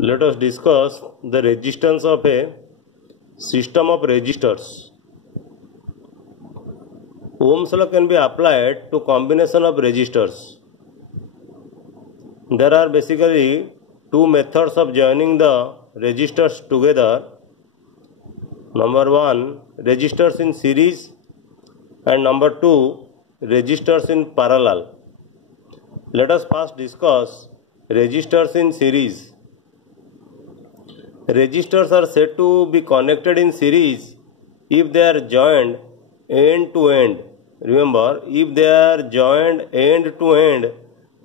Let us discuss the resistance of a system of resistors. Ohm's law can be applied to combination of resistors. There are basically two methods of joining the resistors together. Number one, resistors in series, and number two, resistors in parallel. Let us first discuss resistors in series. Resistors are said to be connected in series if they are joined end to end. Remember, if they are joined end to end,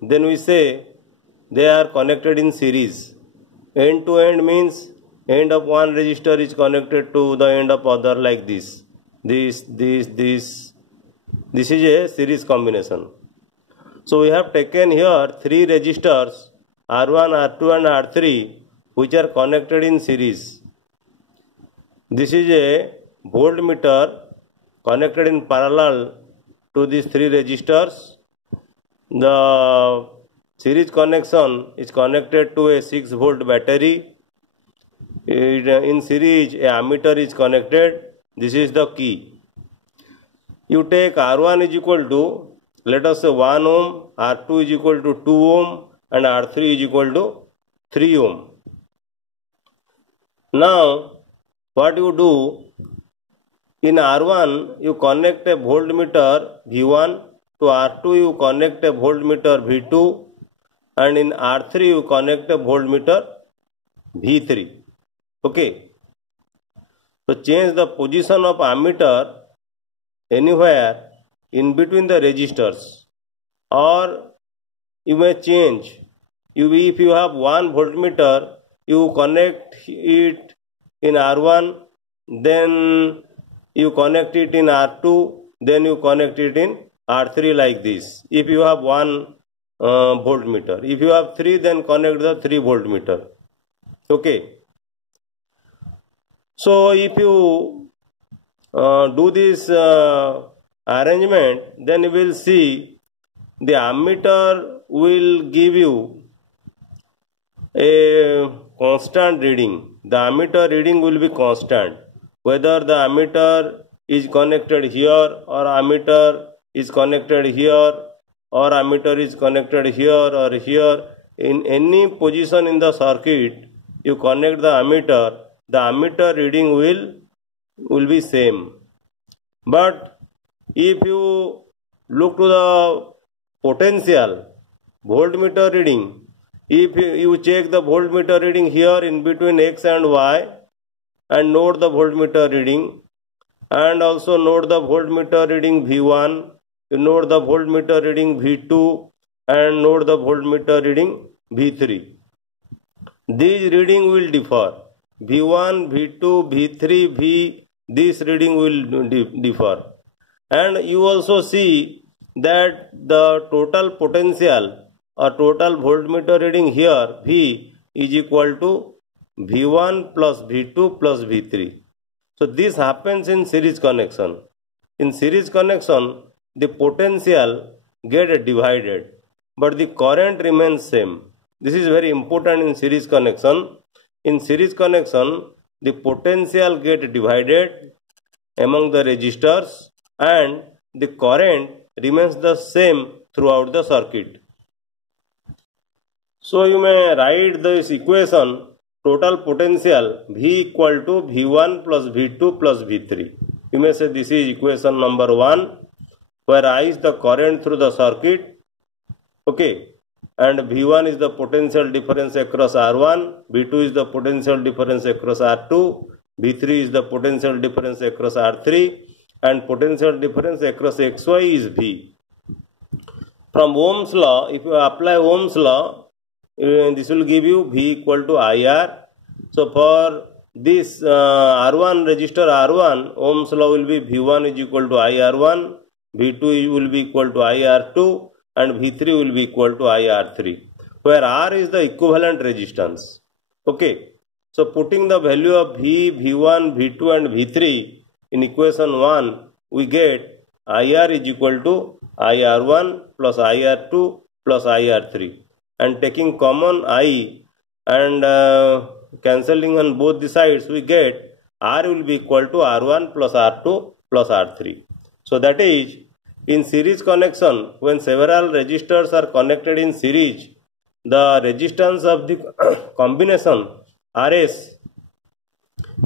then we say they are connected in series. End to end means end of one resistor is connected to the end of other, like this. This is a series combination. So we have taken here three resistors R1, R2 and R3, which are connected in series. This is a voltmeter connected in parallel to these three resistors. The series connection is connected to a 6-volt battery. In series, a ammeter is connected. This is the key. You take R1 is equal to, let us say, 1 ohm, R2 is equal to 2 ohm and R3 is equal to 3 ohm. Now, what you do, in R1 you connect a voltmeter V1, to R2 you connect a voltmeter V2, and in R3 you connect a voltmeter V3. Okay. So change the position of ammeter anywhere in between the resistors, or you may change. If you have one voltmeter, you connect it in R1, then you connect it in R2, then you connect it in R3, like this. If you have one voltmeter, if you have three, then connect the 3 voltmeter. Okay. So if you do this arrangement, then you will see the ammeter will give you a constant reading. The ammeter reading will be constant, whether the ammeter is connected here, or ammeter is connected here, or ammeter is connected here or here. In any position in the circuit you connect the ammeter reading will be same. But if you look to the potential voltmeter reading, if you check the voltmeter reading here in between X and Y, and note the voltmeter reading, and also note the voltmeter reading V1, you note the voltmeter reading V2, and note the voltmeter reading V3. These reading will differ. V1, V2, V3, V, this reading will differ. And you also see that the total potential or total voltmeter reading here, V, is equal to V1 plus V2 plus V3. So this happens in series connection. In series connection, the potential get divided, but the current remains same. This is very important in series connection. In series connection, the potential get divided among the resistors and the current remains the same throughout the circuit. So you may write this equation, total potential V equal to V1 plus V2 plus V3. You may say this is equation number 1, where I is the current through the circuit. Okay. And V1 is the potential difference across R1, V2 is the potential difference across R2, V3 is the potential difference across R3, and potential difference across XY is V. From Ohm's law, if you apply Ohm's law, this will give you V equal to IR. So for this R1 resistor R1, Ohm's law will be V1 is equal to IR1, V2 will be equal to IR2, and V3 will be equal to IR3, where R is the equivalent resistance. Okay. So putting the value of V, V1, V2 and V3 in equation 1, we get IR is equal to IR1 plus IR2 plus IR3. And taking common I, and cancelling on both the sides, we get R will be equal to R1 plus R2 plus R3. So that is, in series connection, when several resistors are connected in series, the resistance of the combination Rs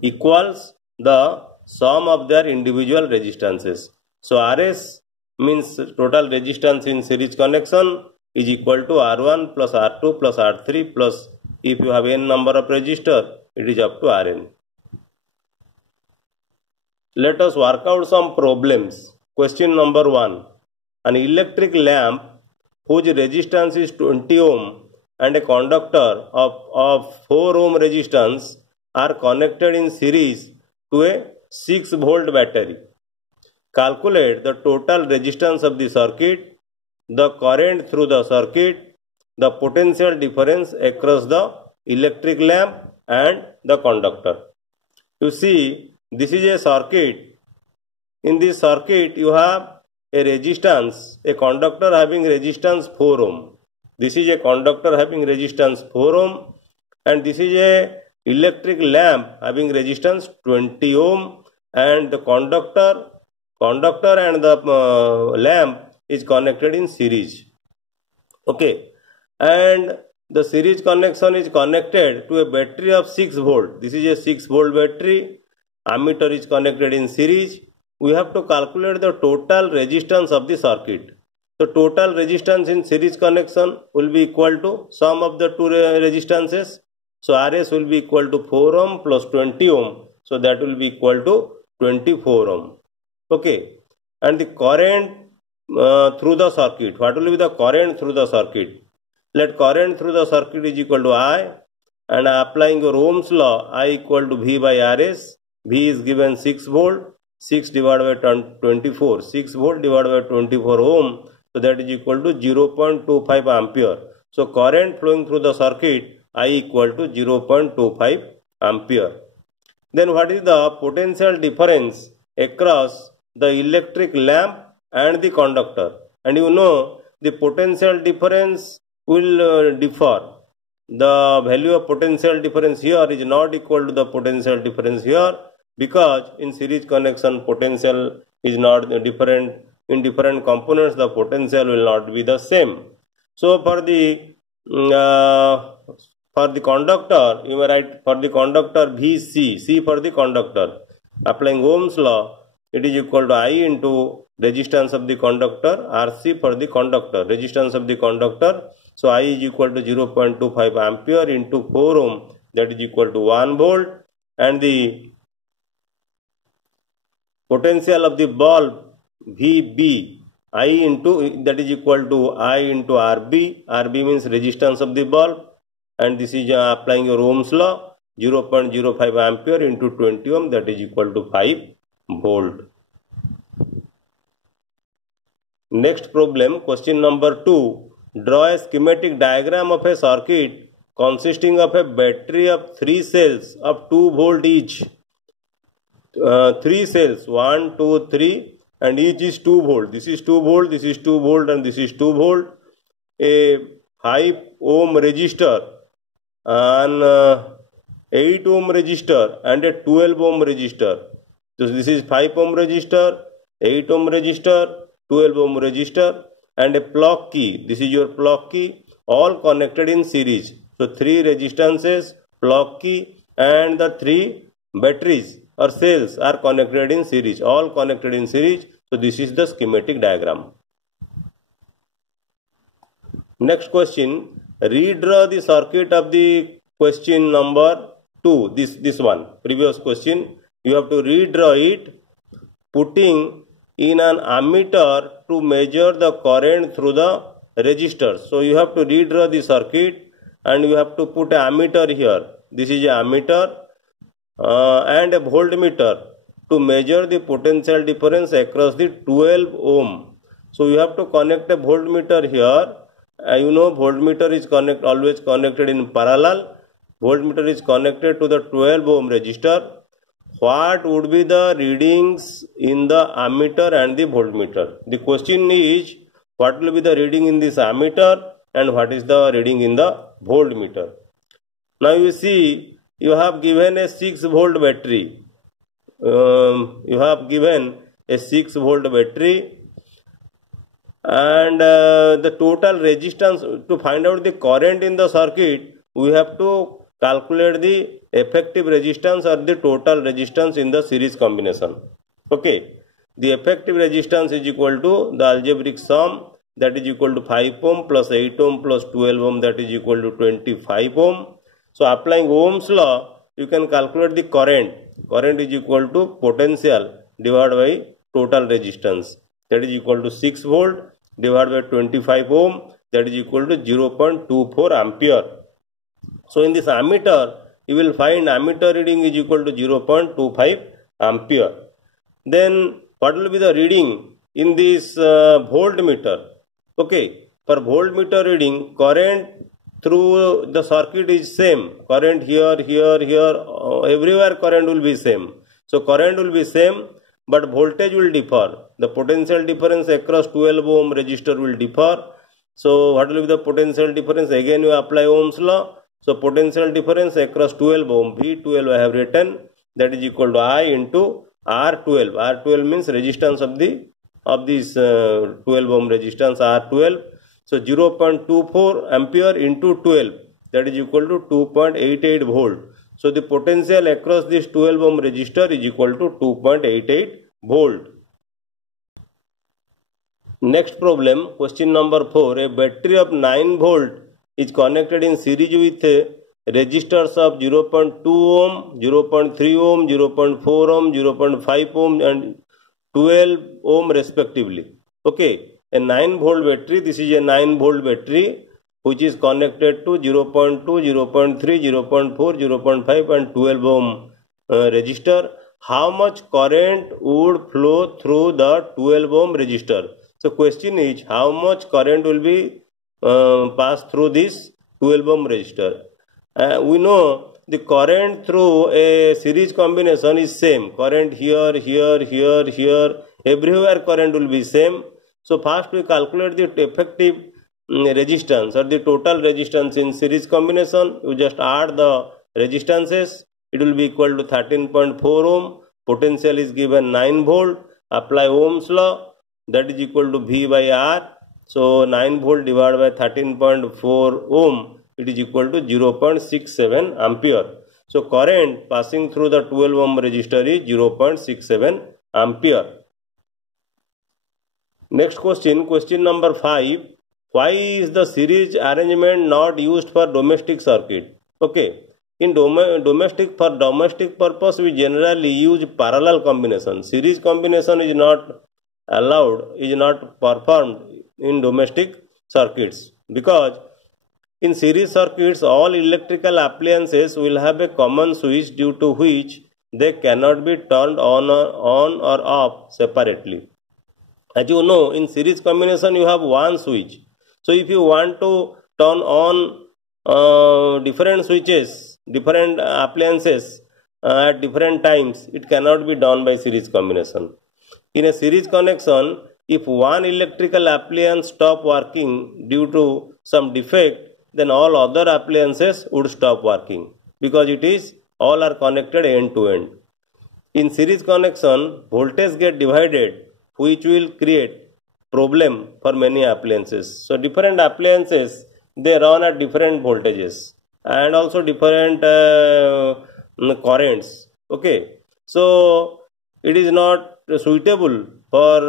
equals the sum of their individual resistances. So Rs means total resistance in series connection is equal to R1 plus R2 plus R3 plus, if you have n number of resistors, it is up to Rn. Let us work out some problems. Question number 1. An electric lamp whose resistance is 20 ohm and a conductor of 4 ohm resistance are connected in series to a 6 volt battery. Calculate the total resistance of the circuit, the current through the circuit, the potential difference across the electric lamp and the conductor. You see, this is a circuit. In this circuit, you have a resistance, a conductor having resistance 4 ohm. This is a conductor having resistance 4 ohm, and this is a electric lamp having resistance 20 ohm, and the conductor and the lamp is connected in series. Okay, and the series connection is connected to a battery of 6 volt. This is a 6 volt battery. Ammeter is connected in series. We have to calculate the total resistance of the circuit. The total resistance in series connection will be equal to sum of the two resistances. So Rs will be equal to 4 ohm plus 20 ohm. So that will be equal to 24 ohm. Okay, and the current through the circuit. What will be the current through the circuit? Let current through the circuit is equal to I, and applying your Ohm's law, I equal to V by Rs. V is given 6 volt, 6 divided by 24, 6 volt divided by 24 ohm, so that is equal to 0.25 ampere. So current flowing through the circuit, I equal to 0.25 ampere. Then what is the potential difference across the electric lamp and the conductor? And you know, the potential difference will differ. The value of potential difference here is not equal to the potential difference here, because in series connection potential is not different. In different components the potential will not be the same. So for the conductor, you may write for the conductor VC, C for the conductor. Applying Ohm's law, it is equal to I into resistance of the conductor, RC for the conductor, resistance of the conductor. So I is equal to 0.25 ampere into 4 ohm, that is equal to 1 volt, and the potential of the bulb VB, I into, that is equal to I into RB. RB means resistance of the bulb, and this is applying your Ohm's law, 0.05 ampere into 20 ohm, that is equal to 5 volt. Next problem, question number 2. Draw a schematic diagram of a circuit consisting of a battery of 3 cells of 2 volt each. 3 cells, 1, 2, 3, and each is 2 volt. This is 2 volt, this is 2 volt, and this is 2 volt. A 5 ohm resistor, an 8 ohm resistor, and a 12 ohm resistor. So this is 5 ohm resistor, 8 ohm resistor, 12 ohm resistor, and a plug key. This is your plug key, all connected in series. So 3 resistances, plug key, and the 3 batteries or cells are connected in series, all connected in series. So this is the schematic diagram. Next question, redraw the circuit of the question number 2, this one, previous question. You have to redraw it, putting in an ammeter to measure the current through the resistors. So you have to redraw the circuit, and you have to put an ammeter here. This is an ammeter and a voltmeter to measure the potential difference across the 12 ohm. So you have to connect a voltmeter here. You know, voltmeter is always connected in parallel. Voltmeter is connected to the 12 ohm resistor. What would be the readings in the ammeter and the voltmeter? The question is, what will be the reading in this ammeter and what is the reading in the voltmeter? Now you see, you have given a 6 volt battery. You have given a 6 volt battery, and the total resistance, to find out the current in the circuit, we have to calculate the effective resistance or the total resistance in the series combination. Okay, the effective resistance is equal to the algebraic sum, that is equal to 5 ohm plus 8 ohm plus 12 ohm, that is equal to 25 ohm. So applying Ohm's law, you can calculate the current. Current is equal to potential divided by total resistance, that is equal to 6 volt divided by 25 ohm, that is equal to 0.24 ampere. So in this ammeter, you will find ammeter reading is equal to 0.25 ampere. Then what will be the reading in this voltmeter? Okay, for voltmeter reading, current through the circuit is same. Current here, everywhere current will be same. So current will be same, but voltage will differ. The potential difference across 12 ohm resistor will differ. So what will be the potential difference? Again you apply Ohm's law. So potential difference across 12 ohm, V12 I have written, that is equal to I into R12. R12 means resistance of this 12 ohm resistance, R12. So 0.24 ampere into 12, that is equal to 2.88 volt. So the potential across this 12 ohm resistor is equal to 2.88 volt. Next problem, question number 4. A battery of 9 volt is connected in series with resistors of 0.2 ohm, 0.3 ohm, 0.4 ohm, 0.5 ohm and 12 ohm respectively. Okay, a 9 volt battery, this is a 9 volt battery which is connected to 0.2, 0.3, 0.4, 0.5 and 12 ohm resistor. How much current would flow through the 12 ohm resistor? So question is, how much current will be passed through this 12 ohm resistor? We know the current through a series combination is same. Current here, everywhere current will be same. So first we calculate the effective resistance or the total resistance in series combination. You just add the resistances. It will be equal to 13.4 ohm. Potential is given 9 volt. Apply Ohm's law. That is equal to V by R. So 9 volt divided by 13.4 ohm, it is equal to 0.67 ampere. So current passing through the 12 ohm resistor is 0.67 ampere. Next question, question number 5. Why is the series arrangement not used for domestic circuit? Okay, in domestic purpose we generally use parallel combination. Series combination is not allowed, is not performed in domestic circuits, because in series circuits all electrical appliances will have a common switch due to which they cannot be turned on or off separately. As you know, in series combination you have one switch. So if you want to turn on different switches, different appliances at different times, it cannot be done by series combination. In a series connection, if one electrical appliance stop working due to some defect, then all other appliances would stop working, because it is all are connected end to end. In series connection, voltage get divided, which will create problem for many appliances. So different appliances, they run at different voltages and also different currents. Okay, so it is not suitable for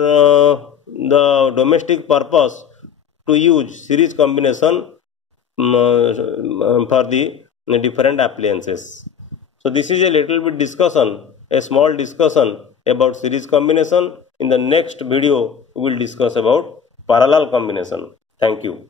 the domestic purpose to use series combination for the different appliances. So this is a little bit discussion, a small discussion about series combination. In the next video we will discuss about parallel combination. Thank you.